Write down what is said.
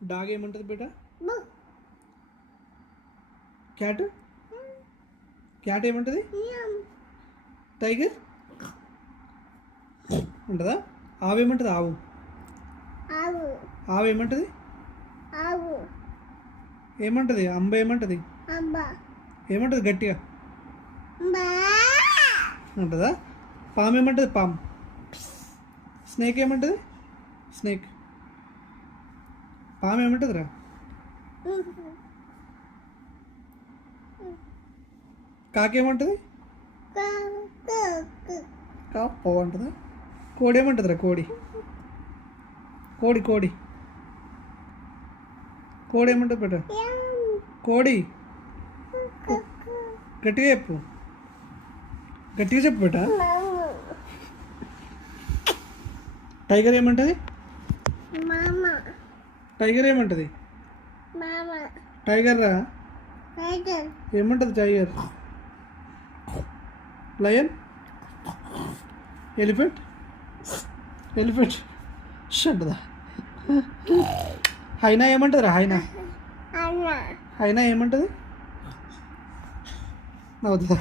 Dog ఏమంటుంది బేట? Cat cat ఏమంటుంది? టైగర్ ఉంటుందా? ఆవు ఏమంటుంది? ఆవు ఆవు ఏమంటుంది? ఏమంటుంది? అంబ ఏమంటుంది? ఏమంటుంది గట్టిగా ఉంటుందా? పాము ఏమంటుంది? పాము. స్నేక్ ఏమంటుంది? స్నేక్. పాము ఏమంటుంది రా? కాకేమంటుంది? కాపో అంటుందా? కోడి ఏమంటుంది రా? కోడి కోడి కోడి కోడి ఏమంటుంది బేట? కోడి గట్టిగా చెప్పు, గట్టిగా చెప్పు బేట. టైగర్ ఏమంటుంది? టైగర్ ఏమంటుంది? టైగర్ రా ఏమంటుంది? టైగర్. లయన్ ఎలిఫెంట్ ఎలిఫెంట్ అంటుందా? హైనా ఏమంటుంది రా? హైనా హైనా ఏమంటుంది? నవ్వుతుందా?